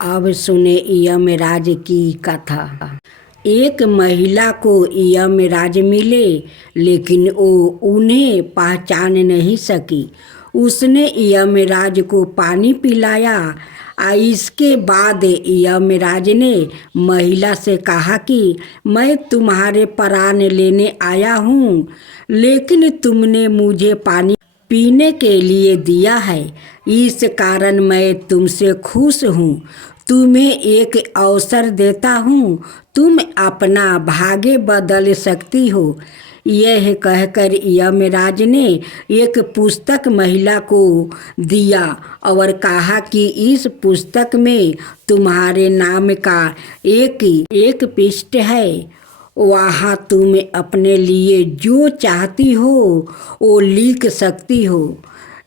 अब सुने यमराज की कथा। एक महिला को यमराज मिले, लेकिन वो उन्हें पहचान नहीं सकी। उसने यमराज को पानी पिलाया। इसके बाद यमराज ने महिला से कहा कि मैं तुम्हारे प्राण लेने आया हूँ, लेकिन तुमने मुझे पानी पीने के लिए दिया है, इस कारण मैं तुमसे खुश हूँ। तुम्हें एक अवसर देता हूँ, तुम अपना भाग्य बदल सकती हो। यह कहकर यमराज ने एक पुस्तक महिला को दिया और कहा कि इस पुस्तक में तुम्हारे नाम का एक पृष्ठ है। वहाँ तुम अपने लिए जो चाहती हो वो लिख सकती हो।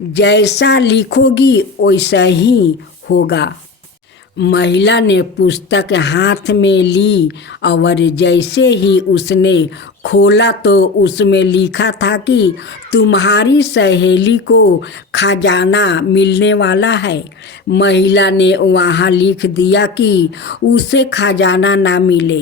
जैसा लिखोगी वैसा ही होगा। महिला ने पुस्तक हाथ में ली और जैसे ही उसने खोला तो उसमें लिखा था कि तुम्हारी सहेली को खजाना मिलने वाला है। महिला ने वहाँ लिख दिया कि उसे खजाना ना मिले।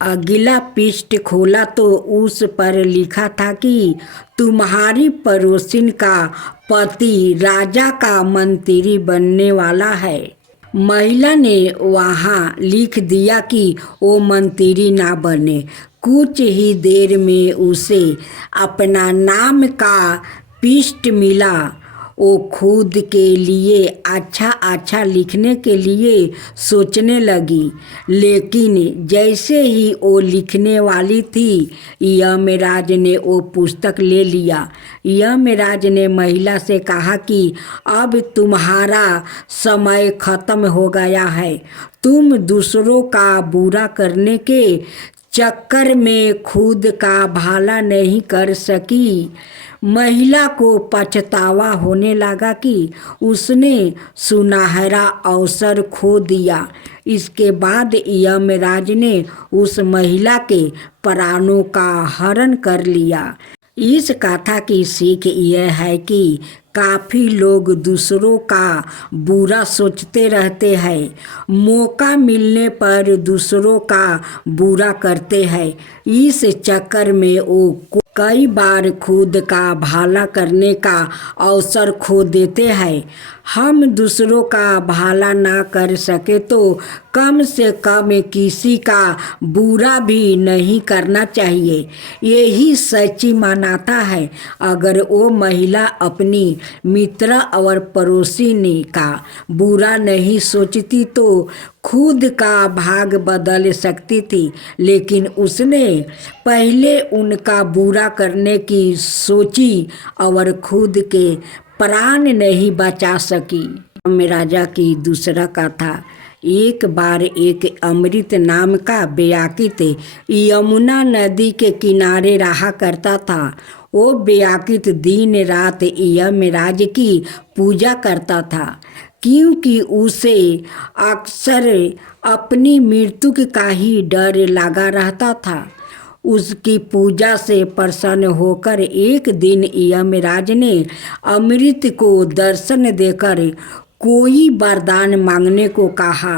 अगला पृष्ठ खोला तो उस पर लिखा था कि तुम्हारी पड़ोसिन का पति राजा का मंत्री बनने वाला है। महिला ने वहाँ लिख दिया कि वो मंत्री ना बने। कुछ ही देर में उसे अपना नाम का पृष्ठ मिला। वो खुद के लिए अच्छा लिखने के लिए सोचने लगी, लेकिन जैसे ही वो लिखने वाली थी, यमराज ने वो पुस्तक ले लिया। यमराज ने महिला से कहा कि अब तुम्हारा समय खत्म हो गया है। तुम दूसरों का बुरा करने के चक्कर में खुद का भला नहीं कर सकी। महिला को पछतावा होने लगा कि उसने सुनहरा अवसर खो दिया। इसके बाद यमराज ने उस महिला के प्राणों का हरण कर लिया। इस कथा की सीख यह है कि काफ़ी लोग दूसरों का बुरा सोचते रहते हैं, मौका मिलने पर दूसरों का बुरा करते हैं। इस चक्कर में वो कई बार खुद का भला करने का अवसर खो देते हैं। हम दूसरों का भला ना कर सके तो कम से कम किसी का बुरा भी नहीं करना चाहिए। यही सच्ची मानवता है। अगर वो महिला अपनी मित्र और पड़ोसिनी का बुरा नहीं सोचती तो खुद का भाग बदल सकती थी, लेकिन उसने पहले उनका बुरा करने की सोची और खुद के प्राण नहीं बचा सकी। यमराजा की दूसरा कथा। एक बार एक अमृत नाम का व्याकित यमुना नदी के किनारे रहा करता था। वो व्याकित दिन रात यमराज की पूजा करता था, क्योंकि उसे अक्सर अपनी मृत्यु का ही डर लगा रहता था। उसकी पूजा से प्रसन्न होकर एक दिन यमराज ने अमृत को दर्शन देकर कोई वरदान मांगने को कहा।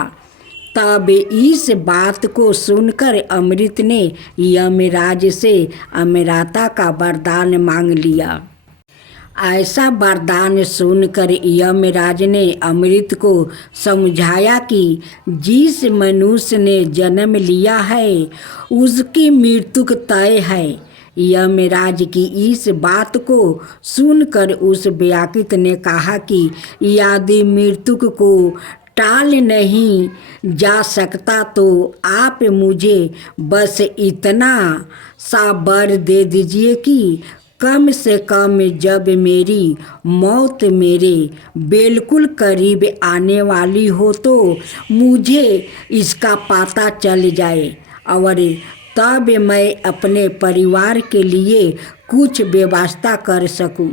तब इस बात को सुनकर अमृत ने यमराज से अमरता का वरदान मांग लिया। ऐसा वरदान सुनकर यमराज ने अमृत को समझाया कि जिस मनुष्य ने जन्म लिया है उसकी मृत्यु तय है। यमराज की इस बात को सुनकर उस व्याकित ने कहा कि यदि मृत्यु को टाल नहीं जा सकता तो आप मुझे बस इतना सा वर दे दीजिए कि कम से कम जब मेरी मौत मेरे बिल्कुल करीब आने वाली हो तो मुझे इसका पता चल जाए और तब मैं अपने परिवार के लिए कुछ व्यवस्था कर सकूं।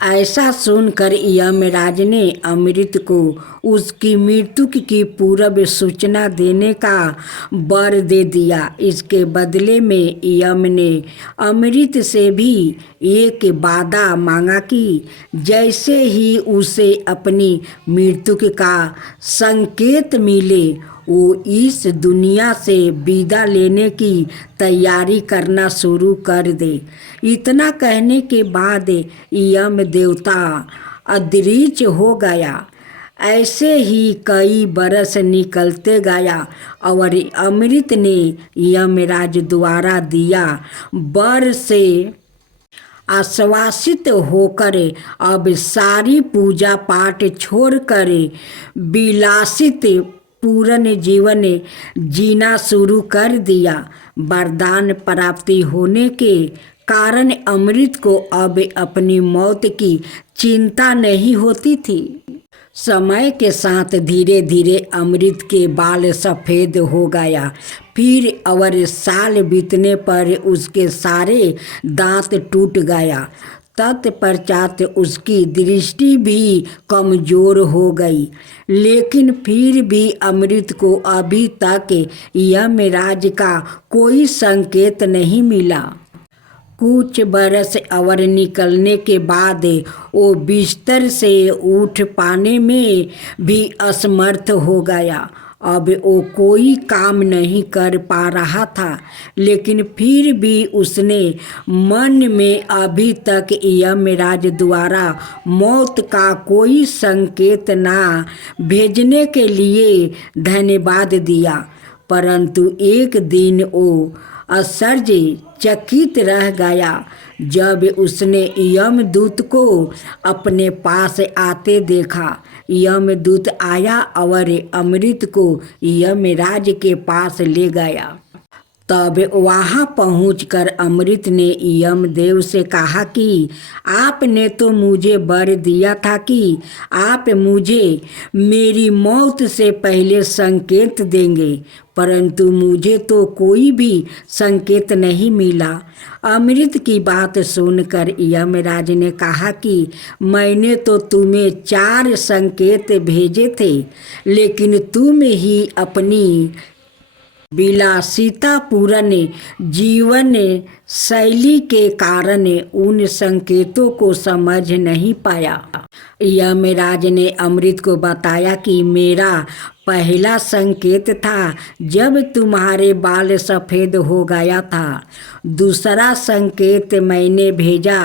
ऐसा सुनकर यमराज ने अमृत को उसकी मृत्यु की पूर्व सूचना देने का वर दे दिया। इसके बदले में यम ने अमृत से भी एक वादा मांगा कि जैसे ही उसे अपनी मृत्यु का संकेत मिले वो इस दुनिया से विदा लेने की तैयारी करना शुरू कर दे। इतना कहने के बाद यम देवता अदृश्य हो गया। ऐसे ही कई बरस निकलते गया और अमृत ने यमराज द्वारा दिया वर से आश्वासित होकर अब सारी पूजा पाठ छोड़कर विलासित पूर्ण जीवन जीना शुरू कर दिया। वरदान प्राप्ति होने के कारण अमृत को अब अपनी मौत की चिंता नहीं होती थी। समय के साथ धीरे धीरे अमृत के बाल सफ़ेद हो गया। फिर और साल बीतने पर उसके सारे दांत टूट गया। तत्पश्चात उसकी दृष्टि भी कमज़ोर हो गई। लेकिन फिर भी अमृत को अभी तक यमराज का कोई संकेत नहीं मिला। कुछ बरस और निकलने के बाद वो बिस्तर से उठ पाने में भी असमर्थ हो गया। अब वो कोई काम नहीं कर पा रहा था, लेकिन फिर भी उसने मन में अभी तक यमराज द्वारा मौत का कोई संकेत ना भेजने के लिए धन्यवाद दिया। परंतु एक दिन वो आश्चर्यचकित रह गया जब उसने यमदूत को अपने पास आते देखा। यमदूत आया और अमृत को यमराज के पास ले गया। तब वहाँ पहुंचकर अमृत ने यमदेव से कहा कि आपने तो मुझे वर दिया था कि आप मुझे मेरी मौत से पहले संकेत देंगे, परंतु मुझे तो कोई भी संकेत नहीं मिला। अमृत की बात सुनकर यमराज ने कहा कि मैंने तो तुम्हें 4 संकेत भेजे थे, लेकिन तुम ही अपनी विलासितापूर्ण जीवन शैली के कारण उन संकेतों को समझ नहीं पाया। यमराज ने अमृत को बताया कि मेरा पहला संकेत था जब तुम्हारे बाल सफ़ेद हो गया था। दूसरा संकेत मैंने भेजा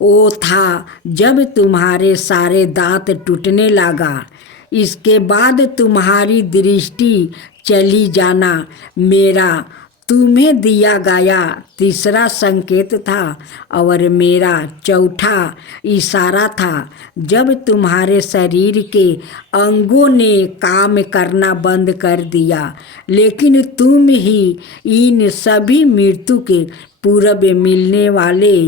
वो था जब तुम्हारे सारे दांत टूटने लगा। इसके बाद तुम्हारी दृष्टि चली जाना मेरा तुम्हें दिया गया तीसरा संकेत था। और मेरा चौथा इशारा था जब तुम्हारे शरीर के अंगों ने काम करना बंद कर दिया, लेकिन तुम ही इन सभी मृत्यु के पूर्व मिलने वाले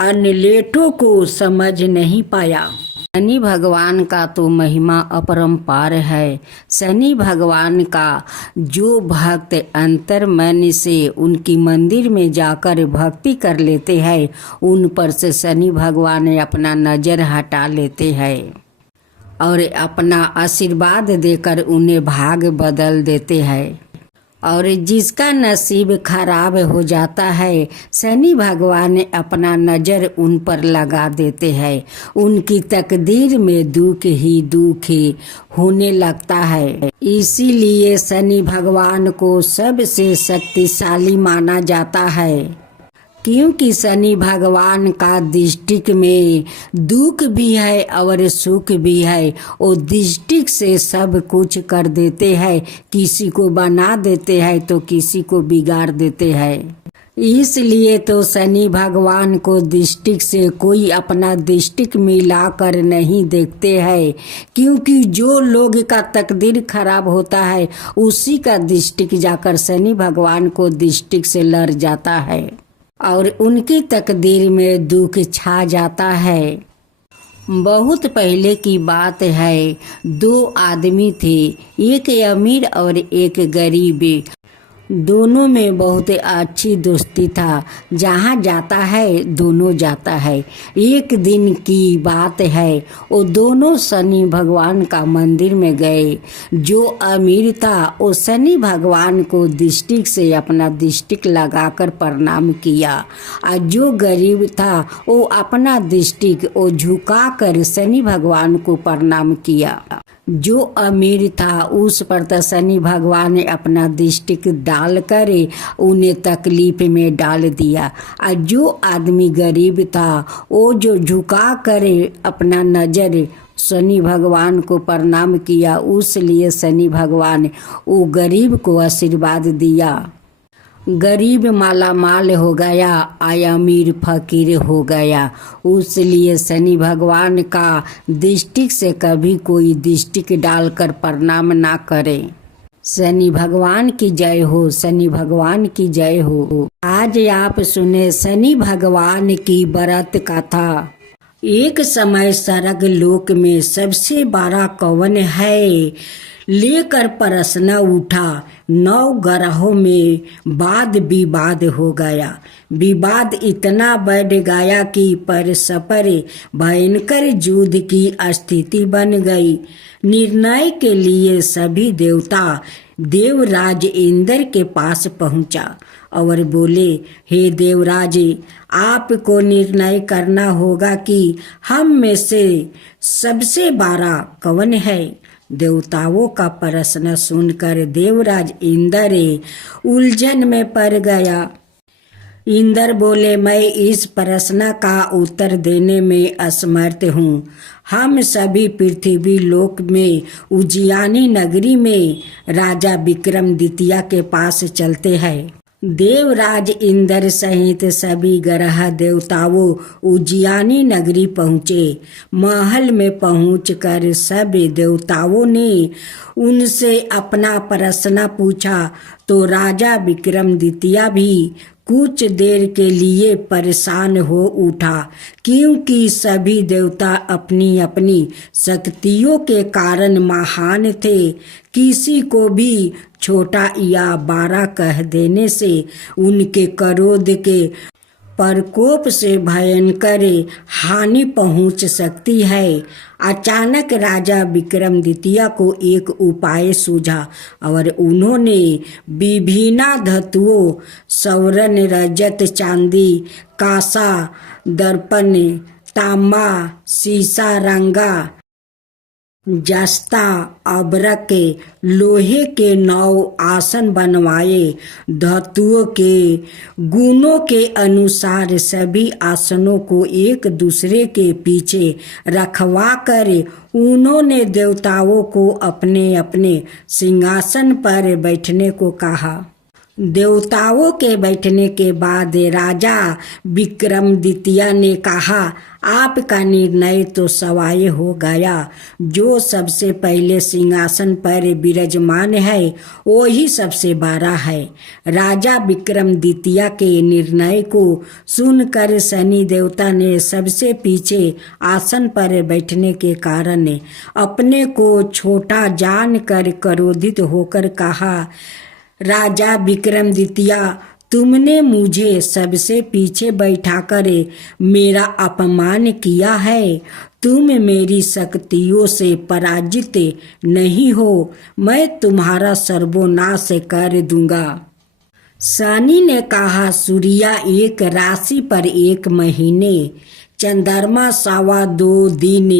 अनलेटों को समझ नहीं पाया। शनि भगवान का तो महिमा अपरंपार है। शनि भगवान का जो भक्त अंतर मन से उनकी मंदिर में जाकर भक्ति कर लेते हैं, उन पर से शनि भगवान अपना नज़र हटा लेते हैं और अपना आशीर्वाद देकर उन्हें भाग बदल देते हैं। और जिसका नसीब खराब हो जाता है, शनि भगवान अपना नज़र उन पर लगा देते हैं। उनकी तकदीर में दुख ही दुख होने लगता है। इसीलिए शनि भगवान को सबसे शक्तिशाली माना जाता है, क्योंकि शनि भगवान का दृष्टि में दुख भी है और सुख भी है। वो दृष्टि से सब कुछ कर देते हैं, किसी को बना देते हैं तो किसी को बिगाड़ देते हैं। इसलिए तो शनि भगवान को दृष्टि से कोई अपना दृष्टि मिलाकर नहीं देखते हैं, क्योंकि जो लोग का तकदीर खराब होता है उसी का दृष्टि जाकर शनि भगवान को दृष्टि से लड़ जाता है और उनकी तकदीर में दुख छा जाता है। बहुत पहले की बात है, 2 आदमी थे, एक अमीर और एक गरीब। दोनों में बहुत अच्छी दोस्ती था। जहाँ जाता है दोनों जाता है। एक दिन की बात है, वो दोनों शनि भगवान का मंदिर में गए। जो अमीर था वो शनि भगवान को डिस्ट्रिक्ट से अपना डिस्ट्रिक्ट लगाकर प्रणाम किया, और जो गरीब था वो अपना डिस्ट्रिक्ट वो झुकाकर शनि भगवान को प्रणाम किया। जो अमीर था उस पर तो शनि भगवान ने अपना डिस्ट्रिक्ट डालकर उन्हें तकलीफ में डाल दिया, और जो आदमी गरीब था वो जो झुका कर अपना नज़र शनि भगवान को प्रणाम किया, उसलिए शनि भगवान वो गरीब को आशीर्वाद दिया। गरीब माला माल हो गया, अमीर फकीर हो गया। उसलिए शनि भगवान का डिस्ट्रिक्ट से कभी कोई डिस्ट्रिक्ट डालकर प्रणाम ना करे। शनि भगवान की जय हो, शनि भगवान की जय हो। आज आप सुने शनि भगवान की व्रत कथा। एक समय स्वर्ग लोक में सबसे बड़ा कौन है लेकर प्रश्न उठा। 9 ग्रहों में वाद विवाद हो गया। विवाद इतना बढ़ गया कि परस्पर भयंकर युद्ध की स्थिति बन गई। निर्णय के लिए सभी देवता देवराज इंद्र के पास पहुंचा और बोले, हे देवराज, आपको निर्णय करना होगा कि हम में से सबसे बड़ा कौन है। देवताओं का प्रश्न सुनकर देवराज इंद्र उलझन में पड़ गया। इंद्र बोले, मैं इस प्रश्न का उत्तर देने में असमर्थ हूँ। हम सभी पृथ्वी लोक में उज्जैनी नगरी में राजा विक्रमादित्य के पास चलते हैं। देवराज इंद्र सहित सभी ग्रह देवताओं उज्जैनी नगरी पहुँचे। महल में पहुंचकर सब देवताओं ने उनसे अपना प्रश्न पूछा, तो राजा विक्रमादित्य भी कुछ देर के लिए परेशान हो उठा, क्योंकि सभी देवता अपनी अपनी शक्तियों के कारण महान थे। किसी को भी छोटा या बड़ा कह देने से उनके क्रोध के प्रकोप से भयंकर हानि पहुंच सकती है। अचानक राजा विक्रमादित्य को एक उपाय सूझा और उन्होंने विभिन्न धातुओं स्वर्ण, रजत, चांदी, कांसा, दर्पण, तांबा, शीशा, रंगा, जस्ता, अबरक, लोहे के 9 आसन बनवाए। धातुओं के गुणों के अनुसार सभी आसनों को एक दूसरे के पीछे रखवा कर उन्होंने देवताओं को अपने अपने सिंहासन पर बैठने को कहा। देवताओं के बैठने के बाद राजा विक्रमादित्य ने कहा, आपका निर्णय तो सवाय हो गया। जो सबसे पहले सिंहासन पर विराजमान है वही सबसे बड़ा है। राजा विक्रमादित्य के निर्णय को सुनकर शनि देवता ने सबसे पीछे आसन पर बैठने के कारण अपने को छोटा जानकर क्रोधित होकर कहा, राजा विक्रमादित्य, तुमने मुझे सबसे पीछे बैठाकर मेरा अपमान किया है। तुम मेरी शक्तियों से पराजित नहीं हो। मैं तुम्हारा सर्वनाश कर दूंगा। शनि ने कहा, सूर्य एक राशि पर 1 महीने, चंद्रमा 2.25 दिन,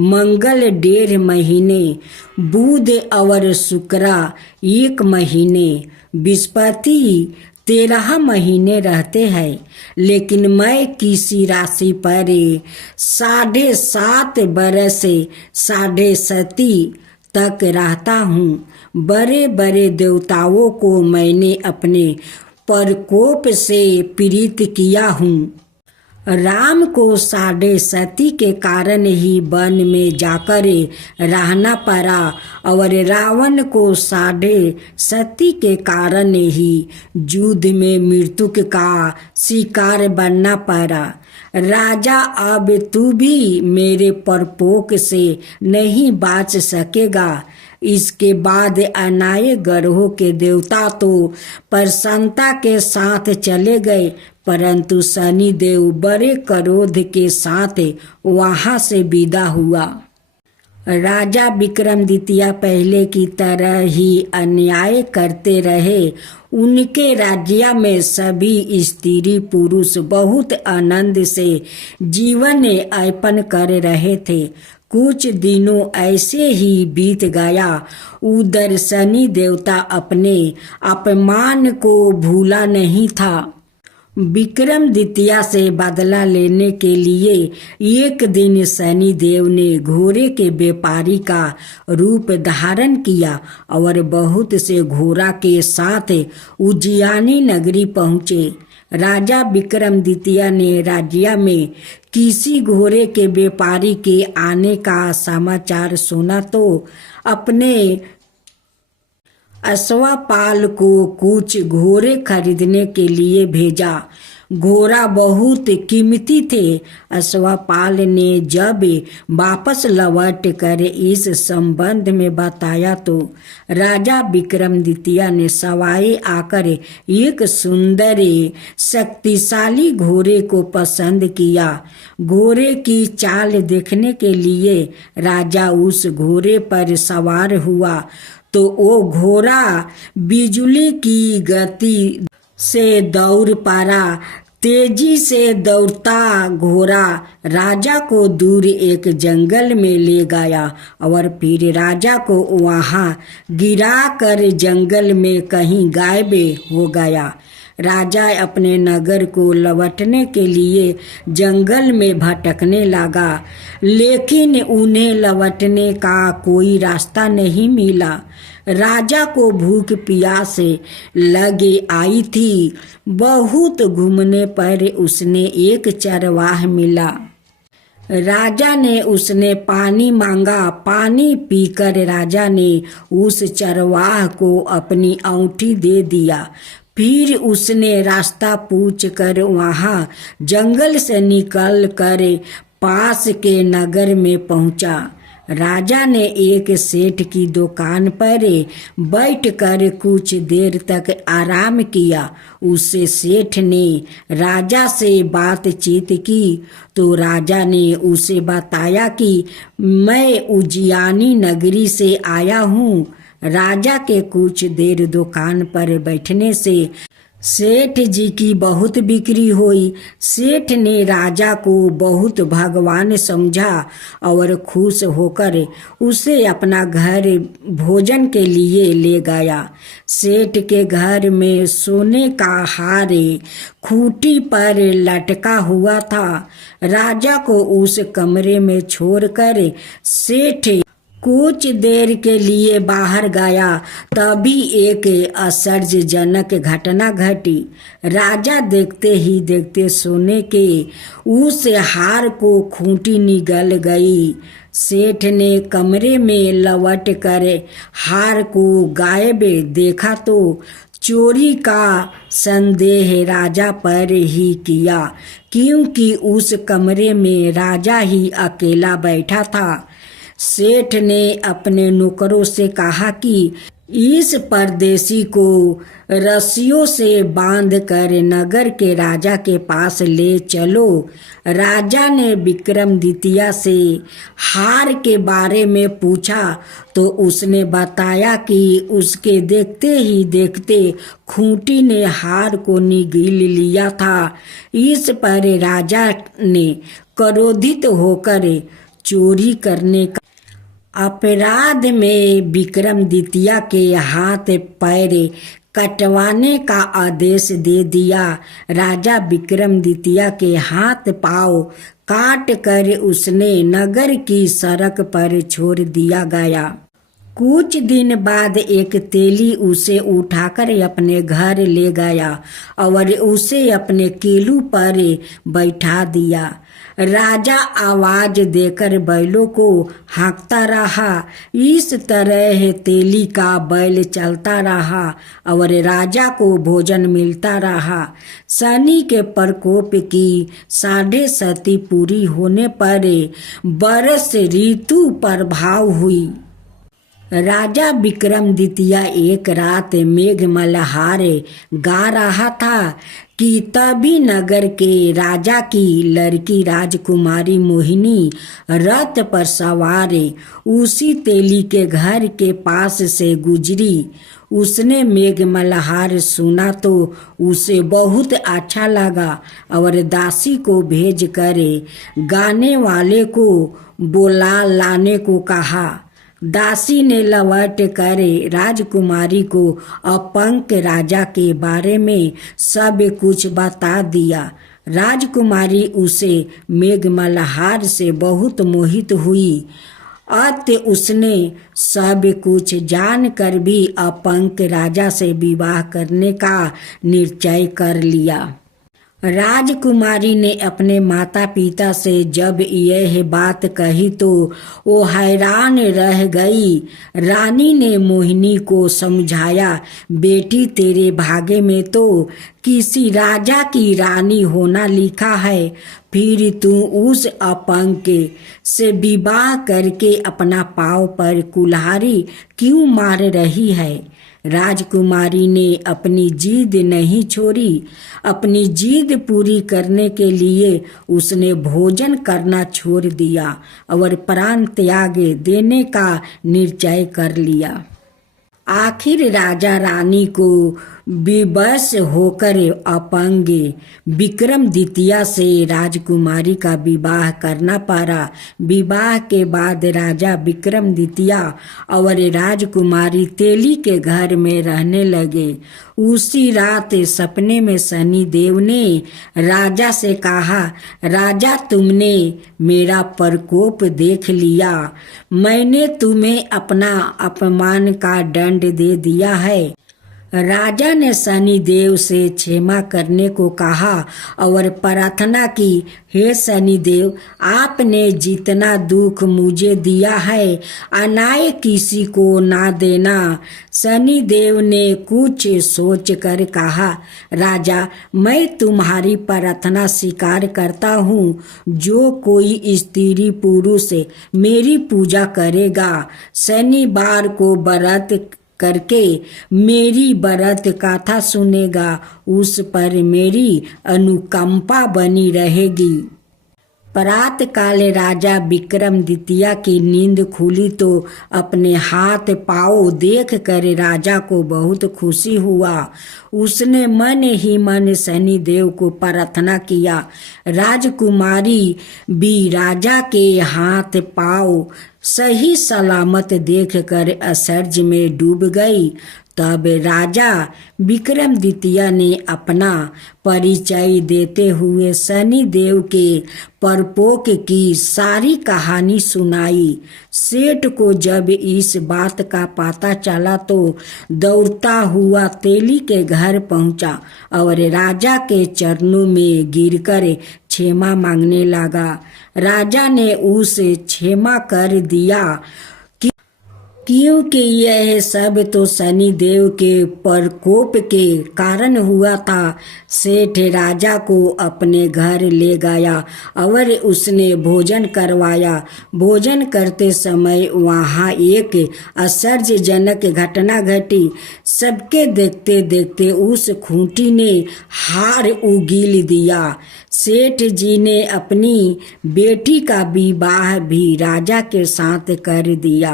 मंगल 1.5 महीने, बुध और शुक्र 1 महीने, बृहस्पति 13 महीने रहते हैं। लेकिन मैं किसी राशि पर 7.5 बरस 7.5 तक रहता हूँ। बड़े बड़े देवताओं को मैंने अपने प्रकोप से पीड़ित किया हूँ। राम को 7.5 के कारण ही वन में जाकर रहना पड़ा और रावण को 7.5 के कारण ही युद्ध में मृत्यु का शिकार बनना पड़ा। राजा, अब तू भी मेरे प्रकोप से नहीं बच सकेगा। इसके बाद अनाए ग्रहों के देवता तो प्रसन्नता के साथ चले गए, परंतु शनि देव बड़े क्रोध के साथ वहां से विदा हुआ। राजा विक्रमादित्य पहले की तरह ही अन्याय करते रहे। उनके राज्य में सभी स्त्री पुरुष बहुत आनंद से जीवन यापन कर रहे थे। कुछ दिनों ऐसे ही बीत गया। उधर शनि देवता अपने अपमान को भूला नहीं था। विक्रमादित्य से बदला लेने के लिए एक दिन शनि देव ने घोड़े के व्यापारी का रूप धारण किया और बहुत से घोड़ा के साथ उज्जैनी नगरी पहुँचे। राजा विक्रमादित्य ने राज्य में किसी घोड़े के व्यापारी के आने का समाचार सुना तो अपने अश्वपाल को कुछ घोड़े खरीदने के लिए भेजा। घोड़ा बहुत कीमती थे। अश्वपाल ने जब वापस लौट कर इस संबंध में बताया तो राजा विक्रमादित्य ने सवाए आकर एक सुंदर शक्तिशाली घोड़े को पसंद किया। घोड़े की चाल देखने के लिए राजा उस घोड़े पर सवार हुआ तो वो घोड़ा बिजली की गति से दौड़ पड़ा। तेजी से दौड़ता घोड़ा राजा को दूर एक जंगल में ले गया और फिर राजा को वहां गिराकर जंगल में कहीं गायब हो गया। राजा अपने नगर को लौटने के लिए जंगल में भटकने लगा, लेकिन उन्हें लौटने का कोई रास्ता नहीं मिला। राजा को भूख प्यास लगे आई थी। बहुत घूमने पर उसने एक चरवाह मिला। राजा ने उसने पानी मांगा। पानी पीकर राजा ने उस चरवाह को अपनी औंठी दे दिया। फिर उसने रास्ता पूछकर वहां जंगल से निकल कर पास के नगर में पहुंचा। राजा ने एक सेठ की दुकान पर बैठकर कुछ देर तक आराम किया। उससे सेठ ने राजा से बातचीत की तो राजा ने उसे बताया कि मैं उज्जैनी नगरी से आया हूँ। राजा के कुछ देर दुकान पर बैठने से सेठ जी की बहुत बिक्री हुई। सेठ ने राजा को बहुत भगवान समझा और खुश होकर उसे अपना घर भोजन के लिए ले गया। सेठ के घर में सोने का हार खूंटी पर लटका हुआ था। राजा को उस कमरे में छोड़कर सेठ कुछ देर के लिए बाहर गया। तभी एक आश्चर्यजनक घटना घटी। राजा देखते ही देखते सोने के उस हार को खूंटी निगल गई। सेठ ने कमरे में लौट कर हार को गायब देखा तो चोरी का संदेह राजा पर ही किया, क्योंकि उस कमरे में राजा ही अकेला बैठा था। सेठ ने अपने नौकरों से कहा कि इस परदेशी को रस्सियों से बांधकर नगर के राजा के पास ले चलो। राजा ने विक्रमादित्य से हार के बारे में पूछा तो उसने बताया कि उसके देखते ही देखते खूंटी ने हार को निगल लिया था। इस पर राजा ने क्रोधित होकर चोरी करने का अपराध में विक्रमादित्य के हाथ पैर कटवाने का आदेश दे दिया। राजा विक्रमादित्य के हाथ पांव काट कर उसने नगर की सड़क पर छोड़ दिया गया। कुछ दिन बाद एक तेली उसे उठाकर अपने घर ले गया और उसे अपने केलू पर बैठा दिया। राजा आवाज देकर बैलों को हाँकता रहा। इस तरह तेली का बैल चलता रहा और राजा को भोजन मिलता रहा। शनि के प्रकोप की 7.5 पूरी होने पर वर्ष ऋतु प्रभाव हुई। राजा विक्रमादित्य एक रात मेघ मल्हार गा रहा था कि तभी नगर के राजा की लड़की राजकुमारी मोहिनी रथ पर सवार उसी तेली के घर के पास से गुजरी। उसने मेघ मल्हार सुना तो उसे बहुत अच्छा लगा और दासी को भेज कर गाने वाले को बुला लाने को कहा। दासी ने लौट कर राजकुमारी को अपंक राजा के बारे में सब कुछ बता दिया। राजकुमारी उसे मेघ मल्हार से बहुत मोहित हुई। अतः उसने सब कुछ जानकर भी अपंक राजा से विवाह करने का निश्चय कर लिया। राजकुमारी ने अपने माता पिता से जब यह बात कही तो वो हैरान रह गई। रानी ने मोहिनी को समझाया, बेटी तेरे भाग्य में तो किसी राजा की रानी होना लिखा है, फिर तू उस अपंक से विवाह करके अपना पाँव पर कुल्हाड़ी क्यों मार रही है। राजकुमारी ने अपनी जिद नहीं छोड़ी। अपनी जिद पूरी करने के लिए उसने भोजन करना छोड़ दिया और प्राण त्याग देने का निश्चय कर लिया। आखिर राजा रानी को विवश होकर अपंग विक्रमादित्य से राजकुमारी का विवाह करना पड़ा। विवाह के बाद राजा विक्रमादित्य और राजकुमारी तेली के घर में रहने लगे। उसी रात सपने में शनि देव ने राजा से कहा, राजा तुमने मेरा प्रकोप देख लिया, मैंने तुम्हें अपना अपमान का दंड दे दिया है। राजा ने शनि देव से क्षमा करने को कहा और प्रार्थना की, हे शनि देव, आपने जितना दुख मुझे दिया है अनाय किसी को ना देना। शनि देव ने कुछ सोच कर कहा, राजा मैं तुम्हारी प्रार्थना स्वीकार करता हूँ। जो कोई स्त्री पुरुष मेरी पूजा करेगा, शनिवार को व्रत करके मेरी व्रत कथा सुनेगा, उस पर मेरी अनुकंपा बनी रहेगी। प्रातः काल राजा विक्रमादित्य की नींद खुली तो अपने हाथ पाँव देख कर राजा को बहुत खुशी हुआ। उसने मन ही मन शनि देव को प्रार्थना किया। राजकुमारी भी राजा के हाथ पाँव सही सलामत देखकर आश्चर्य में डूब गई। तब राजा विक्रमादित्य ने अपना परिचय देते हुए शनि देव के परपोक की सारी कहानी सुनाई। सेठ को जब इस बात का पता चला तो दौड़ता हुआ तेली के घर पहुंचा और राजा के चरणों में गिरकर क्षमा मांगने लगा। राजा ने उसे क्षमा कर दिया क्योंकि यह सब तो शनि देव के प्रकोप के कारण हुआ था। सेठ राजा को अपने घर ले गया और उसने भोजन करवाया। भोजन करते समय वहाँ एक आश्चर्यजनक घटना घटी। सबके देखते देखते उस खूंटी ने हार उगील दिया। सेठ जी ने अपनी बेटी का विवाह भी राजा के साथ कर दिया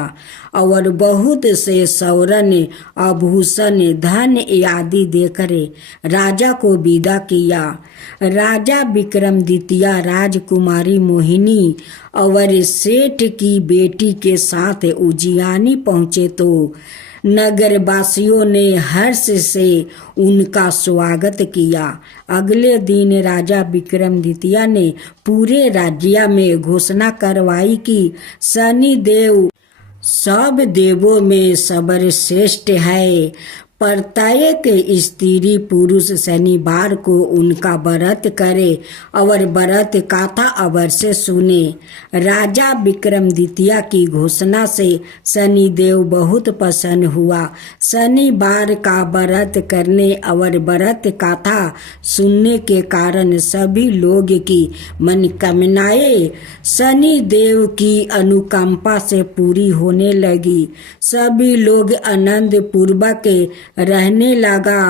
और बहुत से स्वर्ण आभूषण धन आदि देकर राजा को विदा किया। राजा विक्रमादित्य राजकुमारी मोहिनी और सेठ की बेटी के साथ उज्जैनी पहुँचे तो नगरवासियों ने हर्ष से उनका स्वागत किया। अगले दिन राजा विक्रमादित्य ने पूरे राज्य में घोषणा करवाई कि शनि देव सब देवों में सर्वश्रेष्ठ है। प्रत्येक स्त्री पुरुष शनिवार को उनका व्रत करे और व्रत कथा अवश्य सुने। राजा विक्रमादित्य की घोषणा से शनिदेव बहुत प्रसन्न हुआ। शनिवार का व्रत करने और व्रत कथा सुनने के कारण सभी लोग की मनोकामनाएं शनिदेव की अनुकंपा से पूरी होने लगी। सभी लोग आनंद पूर्वक रहने लगा।